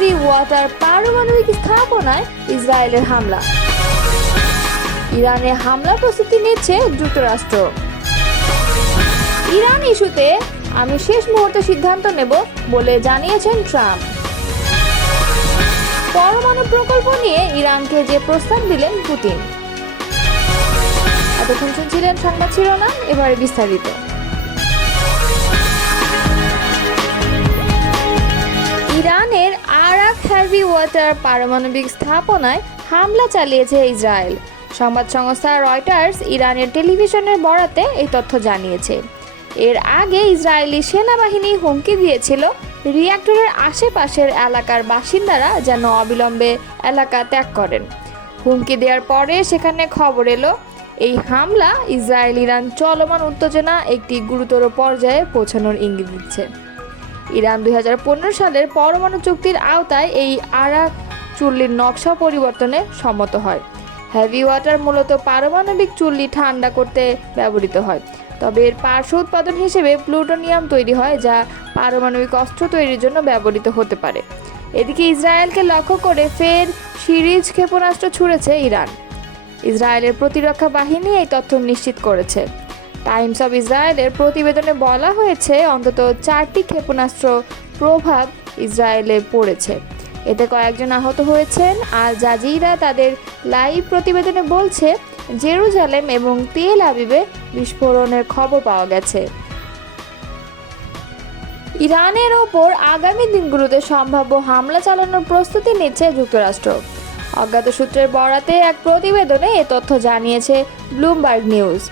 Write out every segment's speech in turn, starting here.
Heavy water পারমাণবিক স্থাপনায় ইসরায়েলের হামলা। ইরানে হামলা প্রস্তুতি নিচ্ছে যুক্তরাষ্ট্র। ইরান ইস্যুতে আমি শেষ মুহূর্তে সিদ্ধান্ত নেব বলে জানিয়েছেন ট্রাম্প। পরমাণু প্রকল্প নিয়ে ইরানকে যে প্রস্তাব দিলেন পুতিন। এতক্ষণ শুনছিলেন সংবাদ শিরোনাম, এবারে বিস্তারিত। ইরানের আরাক হেভি ওয়াটার পারমাণবিক স্থাপনায় হামলা চালিয়েছে ইসরায়েল। সংবাদ সংস্থা রয়টার্স ইরানের টেলিভিশনের বরাতে এই তথ্য জানিয়েছে। এর আগে ইসরায়েলি সেনাবাহিনী হুমকি দিয়েছিল রিঅ্যাক্টরের আশেপাশের এলাকার বাসিন্দারা যেন অবিলম্বে এলাকা ত্যাগ করেন। হুমকি দেওয়ার পরে সেখানে খবর এলো এই হামলা ইসরায়েল ইরান চলমান উত্তেজনা একটি গুরুতর পর্যায়ে পৌঁছানোর ইঙ্গিত দিচ্ছে। ইরান 2015 সালের পরমাণু চুক্তির আওতায় এই আরাক চুল্লির নকশা পরিবর্তনে সম্মত হয়। হেভি ওয়াটার মূলত পারমাণবিক চুল্লি ঠান্ডা করতে ব্যবহৃত হয়, তবে এর পার্শ্ব উৎপাদন হিসেবে প্লুটোনিয়াম তৈরি হয়, যা পারমাণবিক অস্ত্র তৈরির জন্য ব্যবহৃত হতে পারে। এদিকে ইসরায়েলকে লক্ষ্য করে ফের সিরিজ ক্ষেপণাস্ত্র ছুড়েছে ইরান। ইসরায়েলের প্রতিরক্ষা বাহিনী এই তথ্য নিশ্চিত করেছে। টাইমস অব ইসরায়েলের প্রতিবেদনে বলা হয়েছে অন্তত 4টি ক্ষেপণাস্ত্র প্রভাব ইসরায়েলে পড়েছে। এতে কয়েকজন আহত হয়েছেন। আল জাজিরা তাদের লাইভ প্রতিবেদনে বলছে জেরুজালেম এবং তেল আবিবে বিস্ফোরণের খবর পাওয়া গেছে। ইরানের ওপর আগামী দিনগুলোতে সম্ভাব্য হামলা চালানোর প্রস্তুতি নিচ্ছে যুক্তরাষ্ট্র। অজ্ঞাত সূত্রের বরাতে এক প্রতিবেদনে এ তথ্য জানিয়েছে ব্লুমবার্গ নিউজ।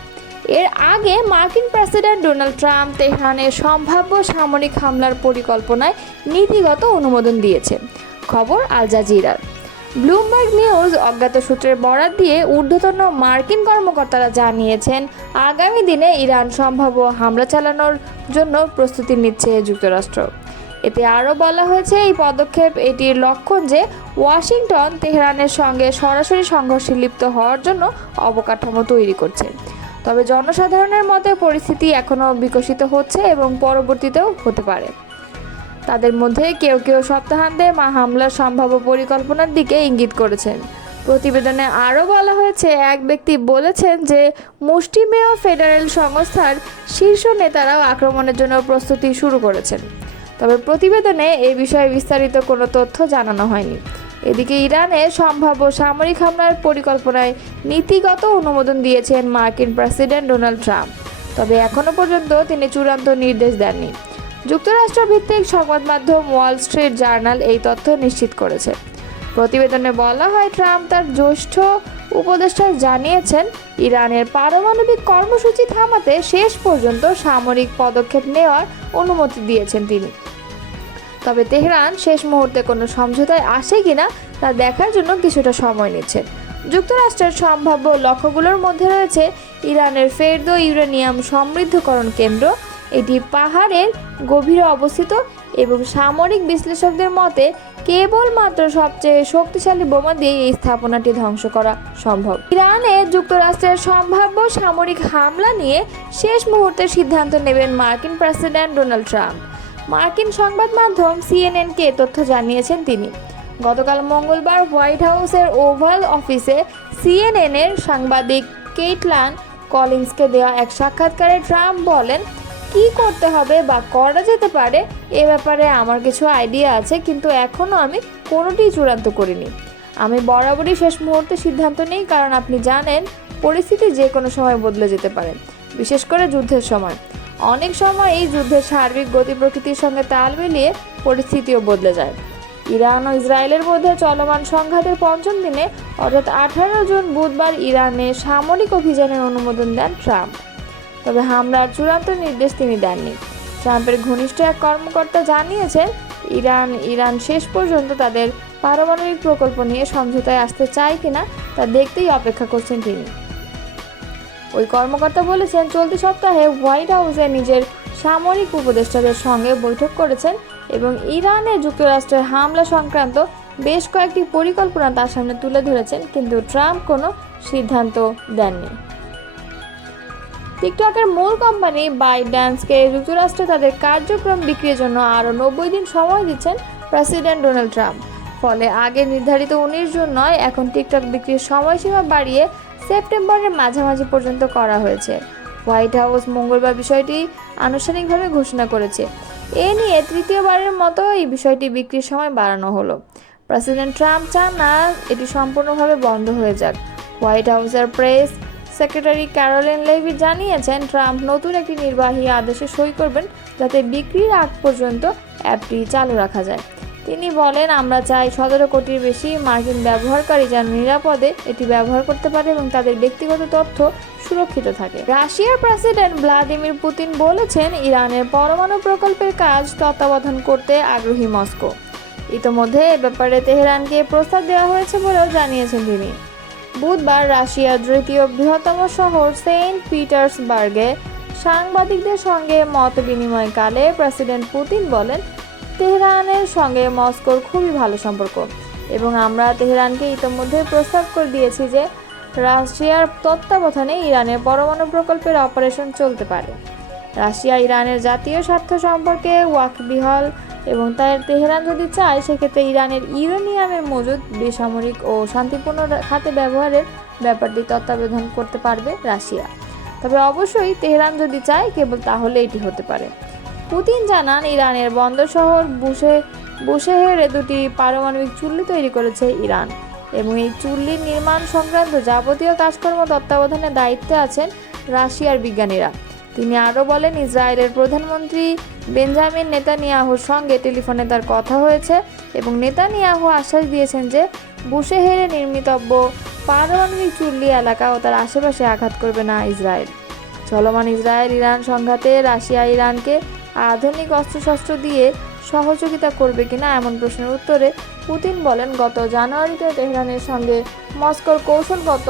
এর আগে মার্কিন প্রেসিডেন্ট ডোনাল্ড ট্রাম্প তেহরানের সম্ভাব্য সামরিক হামলার পরিকল্পনায় নীতিগত অনুমোদন দিয়েছে, খবর আল জাজিরার। ব্লুমবার্গ নিউজ অজ্ঞাত সূত্রের বরাত দিয়ে ঊর্ধ্বতন মার্কিন কর্মকর্তারা জানিয়েছেন আগামী দিনে ইরান সম্ভাব্য হামলা চালানোর জন্য প্রস্তুতি নিচ্ছে যুক্তরাষ্ট্র। এতে আরও বলা হয়েছে এই পদক্ষেপ এটির লক্ষণ যে ওয়াশিংটন তেহরানের সঙ্গে সরাসরি সংঘর্ষে লিপ্ত হওয়ার জন্য অবকাঠামো তৈরি করছে। তবে জনসাধারণের মতে পরিস্থিতি এখনও বিকশিত হচ্ছে এবং পরবর্তীতেও হতে পারে। তাদের মধ্যে কেউ কেউ সপ্তাহান্তে হামলার সম্ভাব্য পরিকল্পনার দিকে ইঙ্গিত করেছেন। প্রতিবেদনে আরও বলা হয়েছে এক ব্যক্তি বলেছেন যে মুষ্টিমেয় ফেডারেল সংস্থার শীর্ষ নেতারাও আক্রমণের জন্য প্রস্তুতি শুরু করেছেন। তবে প্রতিবেদনে এই বিষয়ে বিস্তারিত কোনো তথ্য জানানো হয়নি। এদিকে ইরানে সম্ভাব্য সামরিক হামলার পরিকল্পনায় নীতিগত অনুমোদন দিয়েছেন মার্কিন প্রেসিডেন্ট ডোনাল্ড ট্রাম্প, তবে এখনও পর্যন্ত তিনি চূড়ান্ত নির্দেশ দেননি। যুক্তরাষ্ট্র ভিত্তিক সংবাদ মাধ্যম ওয়াল স্ট্রিট জার্নাল এই তথ্য নিশ্চিত করেছে। প্রতিবেদনে বলা হয় ট্রাম্প তার জ্যেষ্ঠ উপদেষ্টা জানিয়েছেন ইরানের পারমাণবিক কর্মসূচি থামাতে শেষ পর্যন্ত সামরিক পদক্ষেপ নেওয়ার অনুমতি দিয়েছেন তিনি। তবে তেহরান শেষ মুহূর্তে কোনো সমঝোতায় আসে কিনা তা দেখার জন্য কিছুটা সময় নিচ্ছে। যুক্তরাষ্ট্রের সম্ভাব্য লক্ষ্যগুলোর মধ্যে রয়েছে ইরানের ফেরদো ইউরেনিয়াম সমৃদ্ধকরণ কেন্দ্র। এটি পাহাড়ের গভীরে অবস্থিত এবং সামরিক বিশ্লেষকদের মতে কেবলমাত্র সবচেয়ে শক্তিশালী বোমা দিয়ে এই স্থাপনাটি ধ্বংস করা সম্ভব। ইরানে যুক্তরাষ্ট্রের সম্ভাব্য সামরিক হামলা নিয়ে শেষ মুহূর্তে সিদ্ধান্ত নেবেন মার্কিন প্রেসিডেন্ট ডোনাল্ড ট্রাম্প। মার্কিন সংবাদ মাধ্যম সিএনএনকে তথ্য জানিয়েছেন তিনি। গতকাল মঙ্গলবার হোয়াইট হাউসের ওভাল অফিসে সিএনএনের সাংবাদিক কেটলান কলিন্সকে দেওয়া এক সাক্ষাৎকারে ট্রাম্প বলেন, কি করতে হবে বা করা যেতে পারে এ ব্যাপারে আমার কিছু আইডিয়া আছে, কিন্তু এখনও আমি কোনোটিই চূড়ান্ত করিনি। আমি বরাবরই শেষ মুহূর্তে সিদ্ধান্ত নিই, কারণ আপনি জানেন পরিস্থিতি যে কোনো সময় বদলে যেতে পারে, বিশেষ করে যুদ্ধের সময়। অনেক সময় এই যুদ্ধের সার্বিক গতি প্রকৃতির সঙ্গে তাল মিলিয়ে পরিস্থিতিও বদলে যায়। ইরান ও ইসরায়েলের মধ্যে চলমান সংঘাতের পঞ্চম দিনে অর্থাৎ 18 জুন বুধবার ইরানে সামরিক অভিযানের অনুমোদন দেন ট্রাম্প। তবে হামলার চূড়ান্ত নির্দেশ তিনি দেননি। ট্রাম্পের ঘনিষ্ঠ এক কর্মকর্তা জানিয়েছেন ইরান শেষ পর্যন্ত তাদের পারমাণবিক প্রকল্প নিয়ে সমঝোতায় আসতে চায় কিনা তা দেখতেই অপেক্ষা করছেন তিনি। ওই কর্মকর্তা বলেছেন চলতি সপ্তাহে হোয়াইট হাউসে নিজের সামরিক উপদেষ্টাদের সঙ্গে বৈঠক করেছেন এবং ইরানে যুক্তরাষ্ট্রের হামলা সংক্রান্ত বেশ কয়েকটি পরিকল্পনা তার সামনে তুলে ধরেছেন, কিন্তু ট্রাম্প কোনো সিদ্ধান্ত দেননি। টিকটকের মূল কোম্পানি বাইড্যান্সকে যুক্তরাষ্ট্রে তাদের কার্যক্রম বিক্রির জন্য আরও 90 দিন সময় দিচ্ছেন প্রেসিডেন্ট ডোনাল্ড ট্রাম্প। ফলে আগে নির্ধারিত 19 জুন নয়, এখন টিকটক বিক্রির সময়সীমা বাড়িয়ে সেপ্টেম্বরের মাঝামাঝি পর্যন্ত করা হয়েছে। হোয়াইট হাউস মঙ্গলবার বিষয়টি আনুষ্ঠানিকভাবে ঘোষণা করেছে। এ নিয়ে তৃতীয়বারের মতো এই বিষয়টি বিক্রির সময় বাড়ানো হলো। প্রেসিডেন্ট ট্রাম্প চান না এটি সম্পূর্ণভাবে বন্ধ হয়ে যাক। হোয়াইট হাউসের প্রেস সেক্রেটারি ক্যারোলিন লেভি জানিয়েছেন, ট্রাম্প নতুন একটি নির্বাহী আদেশে সই করবেন যাতে বিক্রির আগ পর্যন্ত অ্যাপটি চালু রাখা যায়। তিনি বলেন, আমরা চাই 17 কোটির বেশি মার্কিন ব্যবহারকারী যেন নিরাপদে এটি ব্যবহার করতে পারে এবং তাদের ব্যক্তিগত তথ্য সুরক্ষিত থাকে। রাশিয়ার প্রেসিডেন্ট ভ্লাদিমির পুতিন বলেছেন, ইরানের পরমাণু প্রকল্পের কাজ তত্ত্বাবধান করতে আগ্রহী মস্কো। ইতোমধ্যে এ ব্যাপারে তেহরানকে প্রস্তাব দেওয়া হয়েছে বলেও জানিয়েছেন তিনি। বুধবার রাশিয়ার দ্বিতীয় বৃহত্তম শহর সেন্ট পিটার্সবার্গে সাংবাদিকদের সঙ্গে মত বিনিময়কালে প্রেসিডেন্ট পুতিন বলেন, তেহরানের সঙ্গে মস্কোর খুবই ভালো সম্পর্ক এবং আমরা তেহরানকে ইতোমধ্যে প্রস্তাব করে দিয়েছি যে রাশিয়ার তত্ত্বাবধানে ইরানের পরমাণু প্রকল্পের অপারেশন চলতে পারে। রাশিয়া ইরানের জাতীয় স্বার্থ সম্পর্কে ওয়াকিবহাল এবং তাই তেহরান যদি চায় সেক্ষেত্রে ইরানের ইউরেনিয়ামের মজুদ বেসামরিক ও শান্তিপূর্ণ খাতে ব্যবহারের ব্যাপারটি তত্ত্বাবধান করতে পারবে রাশিয়া। তবে অবশ্যই তেহরান যদি চায় কেবল তাহলে এটি হতে পারে। পুতিন জানান, ইরানের বন্দর শহর বুশেহেরে দুটি পারমাণবিক চুল্লি তৈরি করেছে ইরান এবং এই চুল্লির নির্মাণ সংক্রান্ত যাবতীয় কাজকর্ম তত্ত্বাবধানের দায়িত্বে আছেন রাশিয়ার বিজ্ঞানীরা। তিনি আরও বলেন, ইসরায়েলের প্রধানমন্ত্রী বেঞ্জামিন নেতানিয়াহুর সঙ্গে টেলিফোনে তার কথা হয়েছে এবং নেতানিয়াহু আশ্বাস দিয়েছেন যে বুশেহেরে নির্মিতব্য পারমাণবিক চুল্লি এলাকা ও তার আশেপাশে আঘাত করবে না ইসরায়েল। চলমান ইসরায়েল ইরান সংঘাতে রাশিয়া ইরানকে আধুনিক অস্ত্রশস্ত্র দিয়ে সহযোগিতা করবে কিনা এমন প্রশ্নের উত্তরে পুতিন বলেন, গত জানুয়ারিতে তেহরানের সঙ্গে মস্কোর কৌশলগত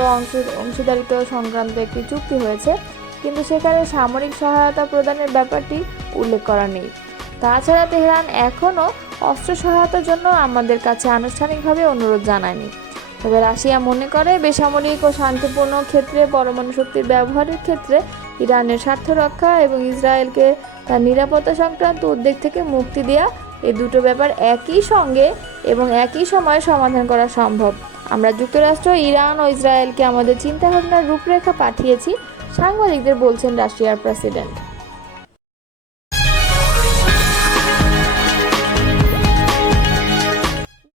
অংশীদারিত্ব সংক্রান্ত একটি চুক্তি হয়েছে, কিন্তু সেখানে সামরিক সহায়তা প্রদানের ব্যাপারটি উল্লেখ করা নেই। তাছাড়া তেহরান এখনও অস্ত্র সহায়তার জন্য আমাদের কাছে আনুষ্ঠানিকভাবে অনুরোধ জানায়নি। তবে রাশিয়া মনে করে বেসামরিক ও শান্তিপূর্ণ ক্ষেত্রে পরমাণু শক্তির ব্যবহারের ক্ষেত্রে ইরানের স্বার্থ রক্ষা এবং ইসরায়েলকে তার নিরাপত্তা সংক্রান্ত উদ্বেগ থেকে মুক্তি দেওয়া, এই দুটো ব্যাপার একই সঙ্গে এবং একই সময়ে সমাধান করা সম্ভব। আমরা যুক্তরাষ্ট্র, ইরান ও ইসরায়েলকে আমাদের চিন্তাভাবনার রূপরেখা পাঠিয়েছি, সাংবাদিকদের বলছেন রাশিয়ার প্রেসিডেন্ট।